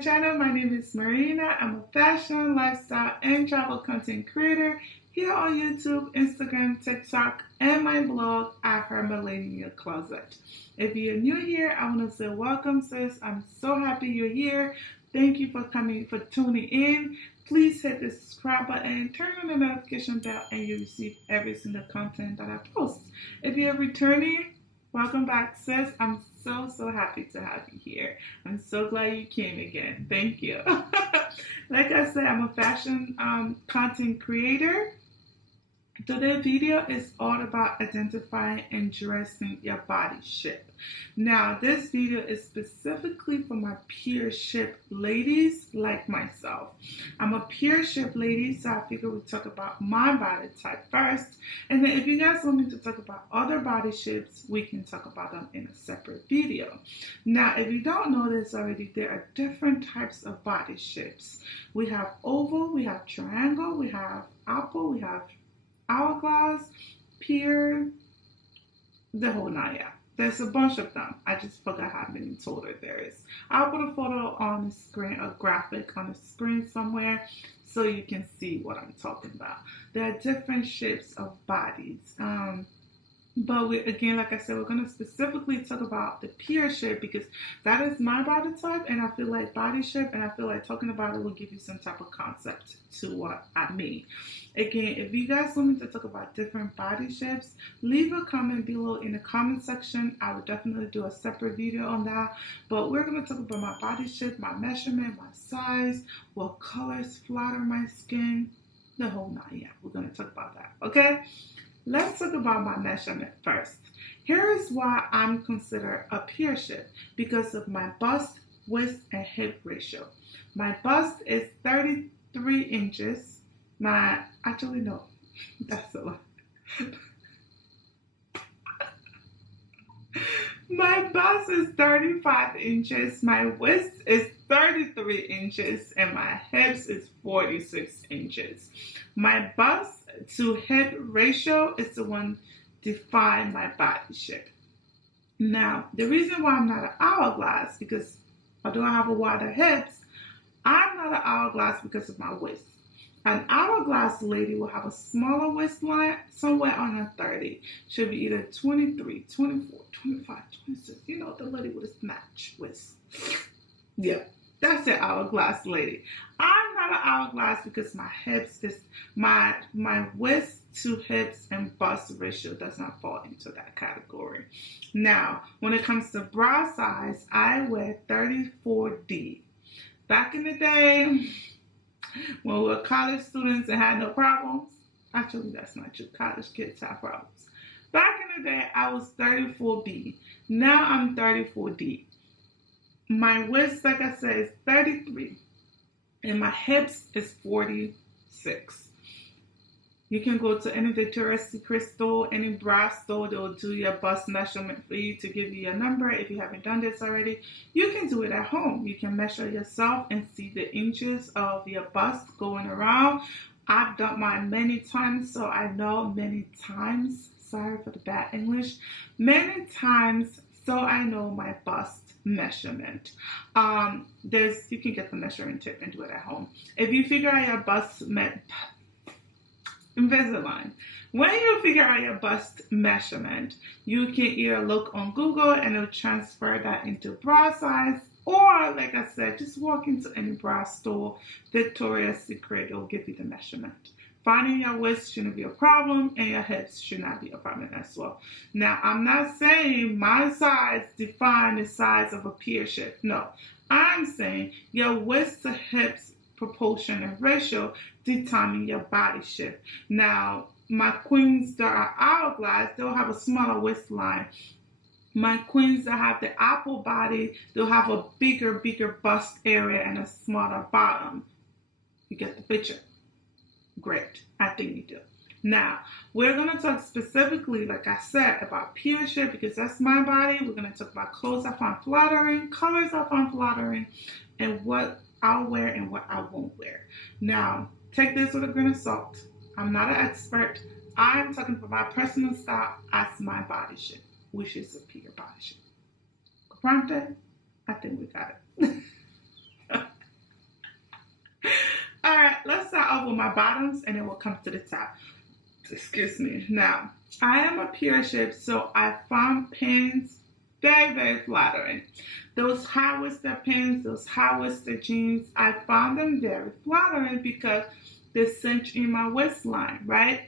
channel. My name is Marina. I'm a fashion, lifestyle, and travel content creator here on YouTube, Instagram, TikTok, and my blog at Her Millennial Closet. If you're new here, I want to say welcome, sis. I'm so happy you're here. Thank you for tuning in. Please hit the subscribe button, turn on the notification bell, and you'll receive every single content that I post. If you're returning, welcome back, sis. I'm so happy to have you here. I'm so glad you came again. Thank you. Like I said, I'm a fashion content creator. Today's video is all about identifying and dressing your body shape. Now, this video is specifically for my Pear shape ladies like myself. I'm a Pear shape lady, so I figured we'd talk about my body type first. And then if you guys want me to talk about other body shapes, we can talk about them in a separate video. Now, if you don't know this already, there are different types of body shapes. We have oval, we have triangle, we have apple, we have hourglass, pear, the whole nine. Yeah. There's a bunch of them. I just forgot how many total there is. I'll put a photo on the screen, a graphic on the screen somewhere so you can see what I'm talking about. There are different shapes of bodies. But again, like I said, we're going to specifically talk about the Pear shape because that is my body type, and I feel like body shape, and I feel like talking about it will give you some type of concept to what I mean. Again, if you guys want me to talk about different body shapes, leave a comment below in the comment section. I will definitely do a separate video on that. But we're going to talk about my body shape, my measurement, my size, what colors flatter my skin, the whole nine. Yeah, we're going to talk about that. Okay? Let's talk about my measurement first. Here is why I'm considered a Pear shape, because of my bust, waist, and hip ratio. My bust is 33 inches. Actually, no, that's a lot. My bust is 35 inches, my waist is 33 inches, and my hips is 46 inches. My bust to hip ratio is the one define my body shape. Now, the reason why I'm not an hourglass, because although I have a wider hips, I'm not an hourglass because of my waist. An hourglass lady will have a smaller waistline, somewhere under 30. Should be either 23, 24, 25, 26. You know, the lady with a snatch waist. Yeah, that's an hourglass lady. I'm not an hourglass because my hips is my waist to hips and bust ratio does not fall into that category. Now, when it comes to bra size, I wear 34D. Back in the day, when we were college students and had no problems, actually that's not true, college kids have problems. Back in the day, I was 34B. Now I'm 34D. My waist, like I said, is 33. And my hips is 46. You can go to any Victoria's Secret store, any bra store, they'll do your bust measurement for you to give you your number. If you haven't done this already, you can do it at home. You can measure yourself and see the inches of your bust going around. I've done mine many times, so I know many times. Sorry for the bad English. Many times, so I know my bust measurement. You can get the measuring tape and do it at home. If you figure out your bust Invisalign. When you figure out your bust measurement, you can either look on Google and it'll transfer that into bra size, or like I said, just walk into any bra store, Victoria's Secret, it'll give you the measurement. Finding your waist shouldn't be a problem, and your hips should not be a problem as well. Now, I'm not saying my size define the size of a Pear shape. No, I'm saying your waist to hips proportion and ratio determine your body shape. Now, my queens that are hourglass, they'll have a smaller waistline. My queens that have the apple body, they'll have a bigger bust area and a smaller bottom. You get the picture? Great. I think you do. Now, we're going to talk specifically, like I said, about Pear shape because that's my body. We're going to talk about clothes I find flattering, colors I find flattering, and what I'll wear and what I won't wear. Now, take this with a grain of salt. I'm not an expert. I'm talking about my personal style as my body shape, which is a Pear body shape. Comprende? I think we got it. All right, let's start off with my bottoms and then we'll come to the top. Excuse me. Now, I am a Pear shape, so I found pants very, very flattering. Those high-waisted pants, those high-waisted jeans, I found them very flattering because they cinch in my waistline, right?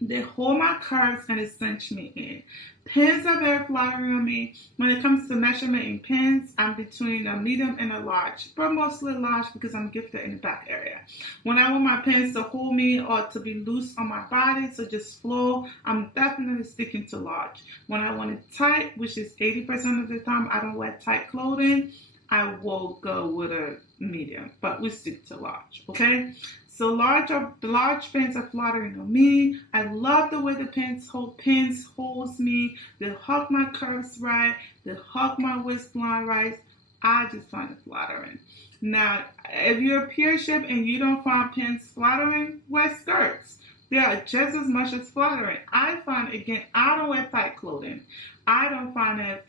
They hold my curves and it cinch me in. Pants are very flattering on me. When it comes to measurement in pants, I'm between a medium and a large, but mostly large because I'm gifted in the back area. When I want my pants to hold me or to be loose on my body, so just flow, I'm definitely sticking to large. When I want it tight, which is 80% of the time I don't wear tight clothing, I will go with a medium, but we stick to large, okay? So the large pants are flattering on me. I love the way the pants holds me. They hug my curves right. They hug my waistline right. I just find it flattering. Now, if you're a Pear shape and you don't find pants flattering, wear skirts. They are just as much as flattering. I find, again, I don't wear tight clothing. I don't find it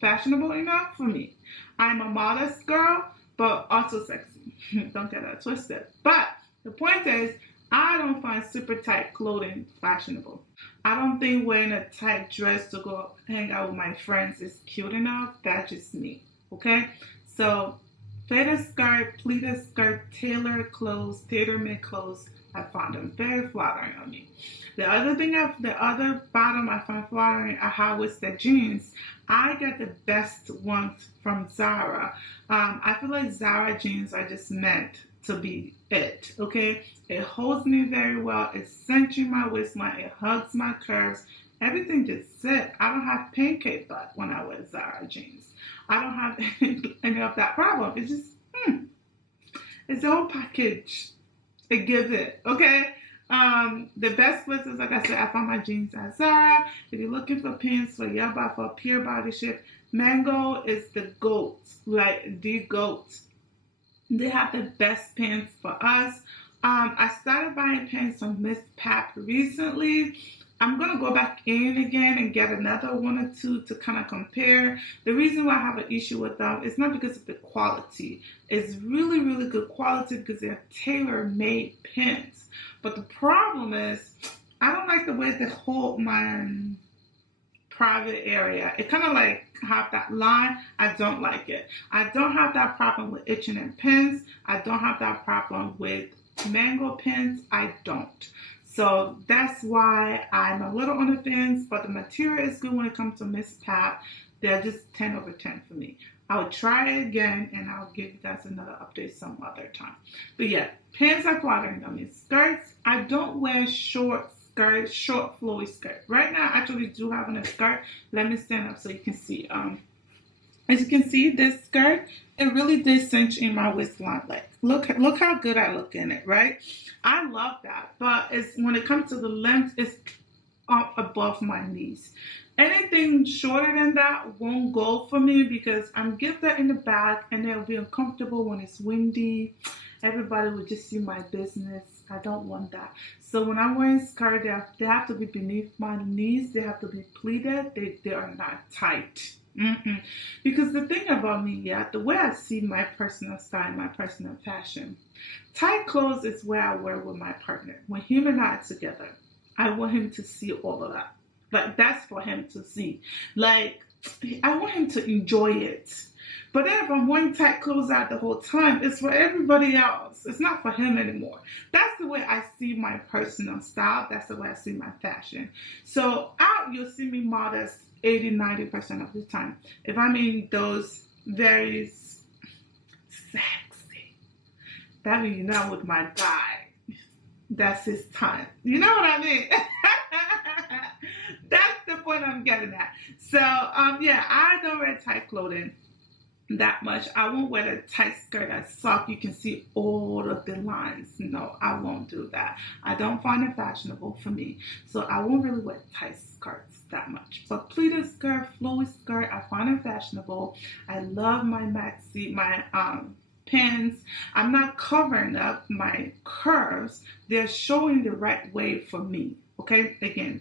fashionable enough for me. I'm a modest girl, but also sexy. Don't get that twisted. But the point is, I don't find super tight clothing fashionable. I don't think wearing a tight dress to go hang out with my friends is cute enough. That's just me. Okay? So, faded skirt, pleated skirt, tailored clothes, tailor-made clothes, I find them very flattering on me. The other bottom I find flattering are high-waisted jeans. I get the best ones from Zara. I feel like Zara jeans are just meant to be it, okay? It holds me very well. It's cinching my waistline. It hugs my curves. Everything just sits. I don't have pancake butt when I wear Zara jeans. I don't have any of that problem. It's just, it's the whole package. It gives it, okay? The best places, like I said, I found my jeans at Zara. If you're looking for pants for for Pear body shape, Mango is the GOAT, like the GOAT. They have the best pants for us. I started buying pants from Miss Pap recently. I'm going to go back in again and get another one or two to kind of compare. The reason why I have an issue with them is not because of the quality. It's really, really good quality because they're tailor-made pants. But the problem is, I don't like the way they hold my private area. It kind of like have that line. I don't like it. I don't have that problem with H&M pants. I don't have that problem with Mango pants. I don't. So that's why I'm a little on the fence, but the material is good when it comes to Miss Pap. They're just 10 over 10 for me. I'll try it again, and I'll give you guys another update some other time. But yeah, pants are flattering on me. Skirts, I don't wear short flowy skirt. Right now, I actually do have on a skirt. Let me stand up so you can see. As you can see, this skirt, it really did cinch in my waistline. Like, look how good I look in it, right? I love that, but when it comes to the length, it's up above my knees. Anything shorter than that won't go for me because I'm gifted in the back and it'll be uncomfortable when it's windy. Everybody will just see my business. I don't want that. So when I'm wearing skirts, they have to be beneath my knees. They have to be pleated. They are not tight. Because the thing about me, the way I see my personal style, my personal fashion, tight clothes is where I wear with my partner. When him and I are together, I want him to see all of that. Like, that's for him to see. Like, I want him to enjoy it. But then if I'm wearing tight clothes out the whole time, it's for everybody else. It's not for him anymore. That's the way I see my personal style. That's the way I see my fashion. So out, you'll see me modest 80-90% of the time. If I'm in those very sexy, that means you're not with my guy. That's his time. You know what I mean? That's the point I'm getting at. So, I don't wear tight clothing that much. I won't wear a tight skirt that sock. You can see all of the lines. No, I won't do that. I don't find it fashionable for me. So I won't really wear tight skirts that much. But pleated skirt, flowy skirt, I find it fashionable. I love my maxi, my pants. I'm not covering up my curves. They're showing the right way for me. Okay, again,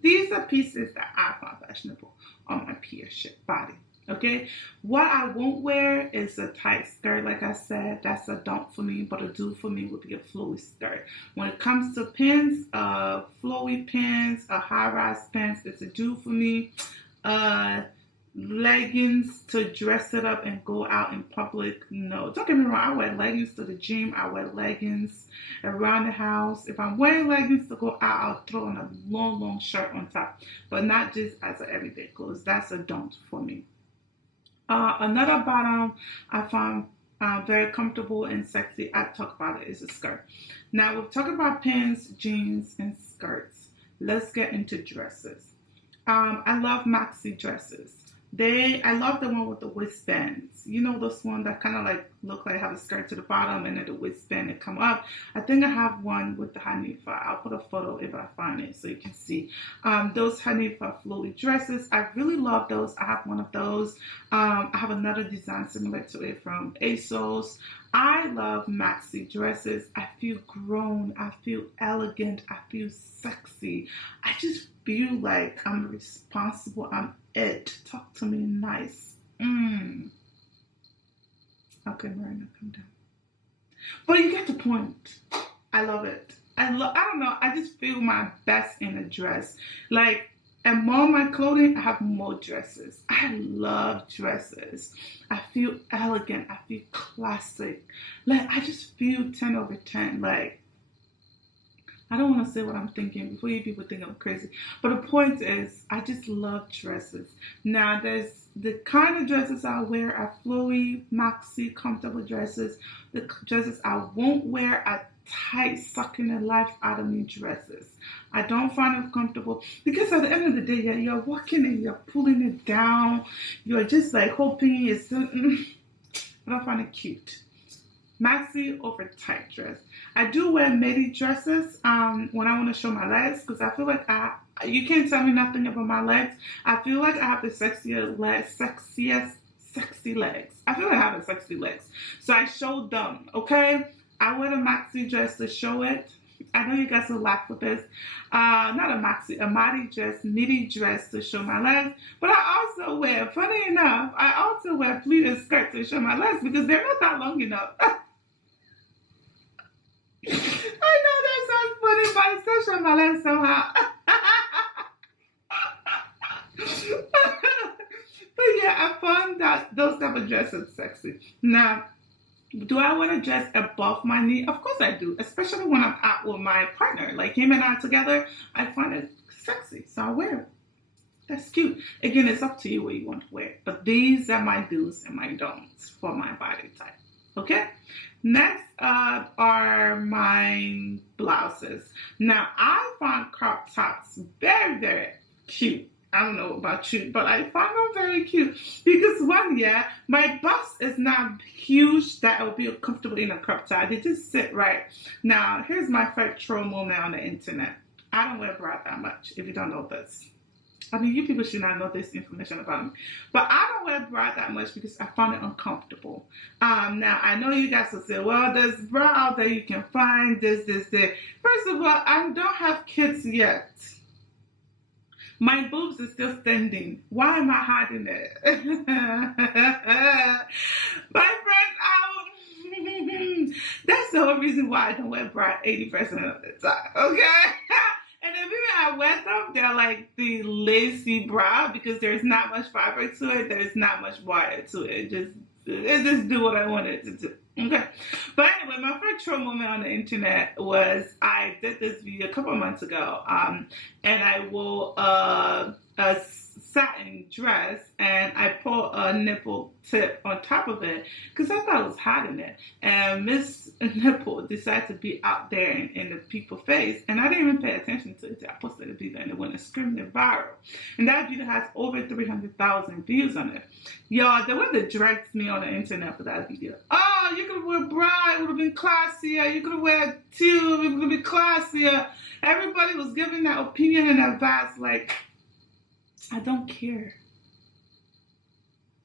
these are pieces that I find fashionable on my Pear shape body. Okay, what I won't wear is a tight skirt. Like I said, that's a don't for me, but a do for me would be a flowy skirt. When it comes to pants, flowy pants, high-rise pants, it's a do for me. Uh, Leggings to dress it up and go out in public. No, don't get me wrong. I wear leggings to the gym. I wear leggings around the house. If I'm wearing leggings to go out, I'll throw on a long, long shirt on top, but not just as an everyday clothes. That's a don't for me. Another bottom I found very comfortable and sexy. I talk about it is a skirt. Now we've talked about pants, jeans, and skirts. Let's get into dresses. I love maxi dresses. I love the one with the waistbands. You know, those one that kind of like look like have a skirt to the bottom and then the waistband that come up. I think I have one with the Hanifa. I'll put a photo if I find it so you can see. Those Hanifa flowy dresses, I really love those. I have one of those. I have another design similar to it from ASOS. I love maxi dresses. I feel grown. I feel elegant. I feel sexy. I just feel like I'm responsible. I'm it. Talk to me nice. Okay, Marina, come down. But you get the point. I love it. I don't know. I just feel my best in a dress. Like, among my clothing, I have more dresses. I love dresses. I feel elegant. I feel classic. Like, I just feel 10 over 10. Like, I don't want to say what I'm thinking before you people think I'm crazy. But the point is, I just love dresses. Now, there's the kind of dresses I wear are flowy, maxi, comfortable dresses. The dresses I won't wear are tight, sucking the life out of me dresses. I don't find it comfortable because at the end of the day, you're walking and you're pulling it down. You're just like hoping it's. I don't find it cute. Maxi over tight dress. I do wear midi dresses when I want to show my legs because I feel like you can't tell me nothing about my legs. I feel like I have the sexiest sexy legs. I feel like I have the sexy legs. So I show them, okay? I wear a maxi dress to show it. I know you guys will laugh with this. Not a maxi, a midi dress to show my legs. But I also wear, funny enough, I also wear pleated skirt to show my legs because they're not that long enough. I know that sounds funny, but I still show my legs somehow. But yeah, I find that those type of dresses sexy. Now, do I want to dress above my knee? Of course I do, especially when I'm out with my partner. Like him and I together, I find it sexy, so I wear it. That's cute. Again, it's up to you what you want to wear. But these are my do's and my don'ts for my body type. Okay? Next are my blouses. Now, I find crop tops very, very cute. I don't know about you, but I find them very cute because one, my bust is not huge that I would be comfortable in a crop top. They just sit right. Now, here's my first troll moment on the internet. I don't wear bra that much, if you don't know this. I mean, you people should not know this information about me. But I don't wear bra that much because I find it uncomfortable. Now, I know you guys will say, well, there's bra out there you can find, this. First of all, I don't have kids yet. My boobs are still standing. Why am I hiding it? My friend, that's the whole reason why I don't wear bra 80% of the time, okay? And if even I wear them, they're like the lacy bra because there's not much fiber to it. There's not much wire to it. It just do what I want it to do. Okay. But anyway, my first troll moment on the internet was I did this video a couple of months ago. And I wore a satin dress and I put a nipple tip on top of it because I thought it was hot in it. And Miss Nipple decided to be out there in the people's face, and I didn't even pay attention to it. I posted a video and it went screaming viral. And that video has over 300,000 views on it. Y'all, the way they dragged me on the internet for that video. Oh, you could wear bra, it would have been classier. You could wear tube, it would have been classier. Everybody was giving that opinion and advice like, I don't care.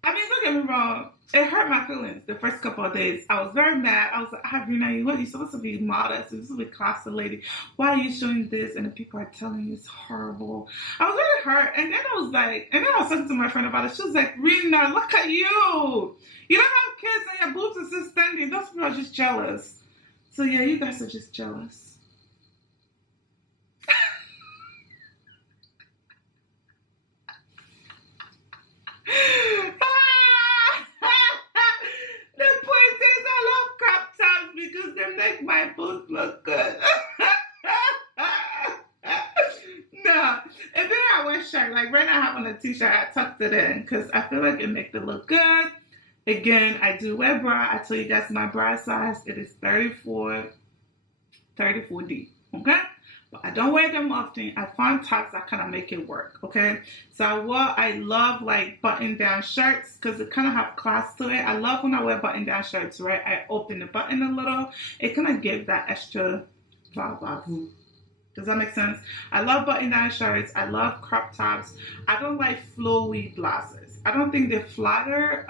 I mean, don't get me wrong. It hurt my feelings the first couple of days. I was very mad. I was like, Irina, what, you're supposed to be modest. You're supposed to be classy lady. Why are you showing this? And the people are telling you it's horrible. I was really hurt. And then I was like, and then I was talking to my friend about it. She was like, Rina, look at you. You don't have kids and your boobs are still standing. Those people are just jealous. So yeah, you guys are just jealous. The point is, I love crop tops because they make my boobs look good. No, and then I wear shirt. Like right now, I have on a t-shirt. I tucked it in because I feel like it makes it look good. Again, I do wear bra. I tell you guys my bra size. It is 34D. Okay? But I don't wear them often. I find tops that kind of make it work, okay? So I love like button-down shirts because it kind of have class to it. I love when I wear button-down shirts, right? I open the button a little. It kind of gives that extra vibe. Does that make sense? I love button-down shirts. I love crop tops. I don't like flowy blouses. I don't think they flatter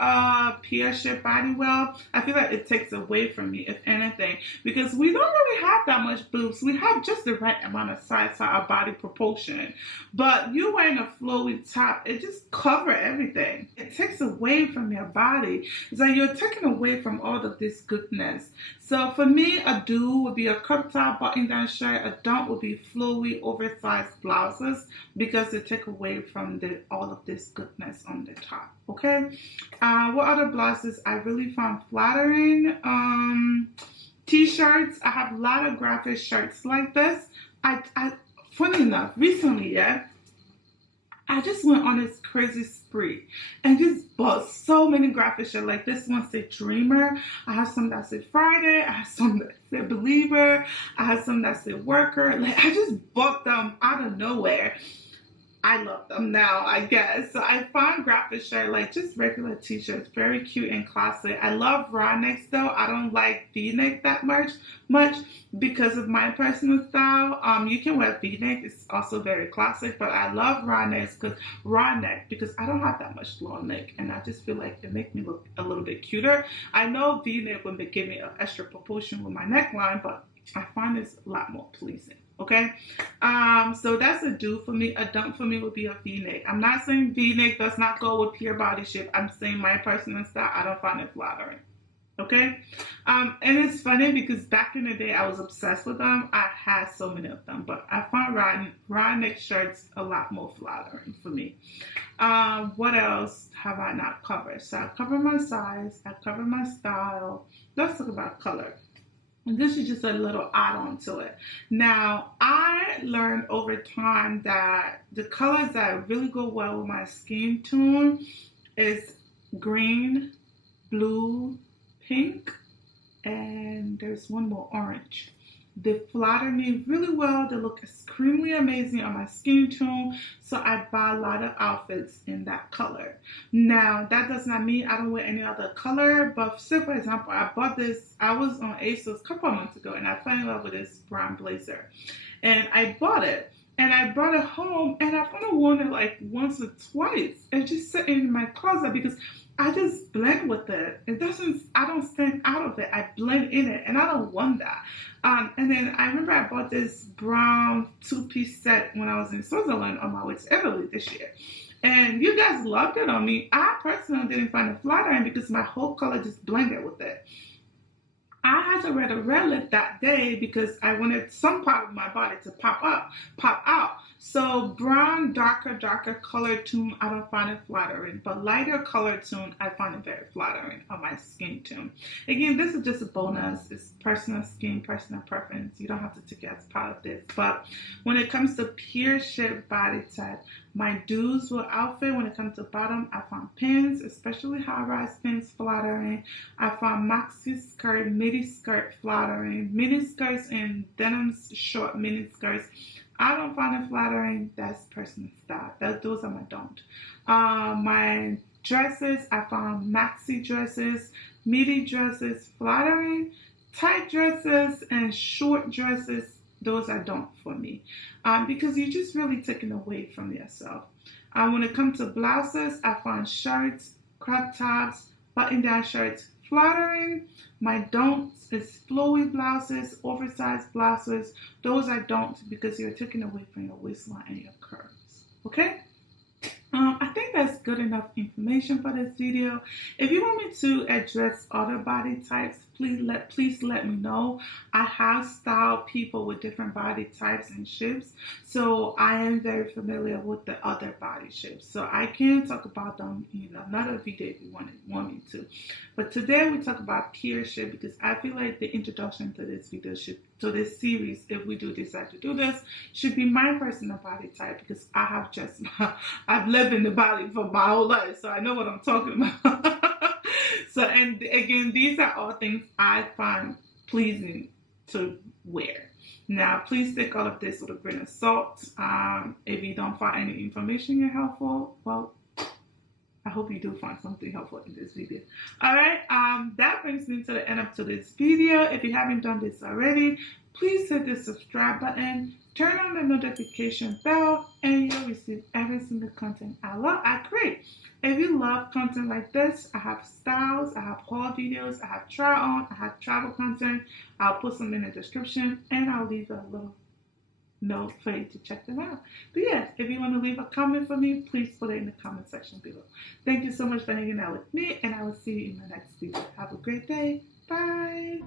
Pear shape body well. I feel like it takes away from me, if anything, because we don't really have that much boobs. We have just the right amount of size for our body proportion. But you wearing a flowy top, it just covers everything. It takes away from your body. It's like you're taking away from all of this goodness. So for me, a do would be a crop top, button-down shirt. A don't would be flowy, oversized blouses because they take away from all of this goodness on the top. Okay. What other blouses I really found flattering? T-shirts. I have a lot of graphic shirts like this. Funny enough, recently, I just went on this crazy spree and just bought so many graphic shirts. Like this one say Dreamer. I have some that say Friday. I have some that say Believer. I have some that say Worker. Like I just bought them out of nowhere. I love them now, I guess. So I found graphic shirt, like just regular t-shirts, very cute and classic. I love raw necks though. I don't like V-neck that much because of my personal style. You can wear V-neck, it's also very classic, but I love raw necks because I don't have that much long neck and I just feel like it makes me look a little bit cuter. I know V-neck will give me an extra proportion with my neckline, but I find this a lot more pleasing. Okay, so that's a do for me. A don't for me would be a V-neck. I'm not saying V-neck does not go with Pear body shape. I'm saying my personal style, I don't find it flattering. Okay, and it's funny because back in the day I was obsessed with them. I had so many of them, but I find round neck shirts a lot more flattering for me. What else have I not covered? So I covered my size, I covered my style. Let's talk about color. And this is just a little add-on to it. Now, I learned over time that the colors that really go well with my skin tone is green, blue, pink, and there's one more, orange. They flatter me really well. They look extremely amazing on my skin tone. So I buy a lot of outfits in that color. Now, that does not mean I don't wear any other color. But say, for example, I bought this. I was on ASOS a couple of months ago and I fell in love with this brown blazer. And I bought it. And I brought it home and I've only worn it like once or twice. It's just sitting in my closet because I just blend with it. I don't stand out of it. I blend in it and I don't want that. And then I remember I bought this brown two-piece set when I was in Switzerland on my way to Italy this year. And you guys loved it on me. I personally didn't find it flattering because my whole color just blended with it. I had to wear the red lip that day because I wanted some part of my body to pop out. So brown, darker color tone, I don't find it flattering. But lighter color tone, I find it very flattering on my skin tone. Again, this is just a bonus. It's personal skin, personal preference. You don't have to take it as part of this. But when it comes to Pear shape body type, my do's with outfit, when it comes to bottom, I found pins, especially high-rise pins, flattering. I found maxi skirt, midi skirt flattering. Mini skirts and denim short mini skirts. I don't find it flattering. That's personal style. Those are my don't. My dresses, I found maxi dresses, midi dresses flattering. Tight dresses and short dresses, those are don't for me. Because you're just really taking away from yourself. When it comes to blouses, I find shirts, crop tops, button-down shirts, flattering. My don'ts is flowy blouses, oversized blouses. Those I don't because you're taking away from your waistline and your curves. Okay? I think that's good enough information for this video. If you want me to address other body types, please let me know. I have styled people with different body types and shapes, so I am very familiar with the other body shapes. So I can talk about them in another video if you want me to. But today we talk about Pear shape because I feel like the introduction to this video to this series, if we do decide to do this, should be my personal body type because I've lived in the body for my whole life, so I know what I'm talking about. So, and again, these are all things I find pleasing to wear. Now, please take all of this with a grain of salt. If you don't find any information you're helpful, well, I hope you do find something helpful in this video. Alright, that brings me to the end of today's video. If you haven't done this already, please hit the subscribe button, turn on the notification bell, and you'll receive every single content I create. If you love content like this, I have styles, I have haul videos, I have try on, I have travel content. I'll put some in the description, and I'll leave a little note for you to check them out. But yeah, if you want to leave a comment for me, please put it in the comment section below. Thank you so much for hanging out with me, and I will see you in my next video. Have a great day. Bye.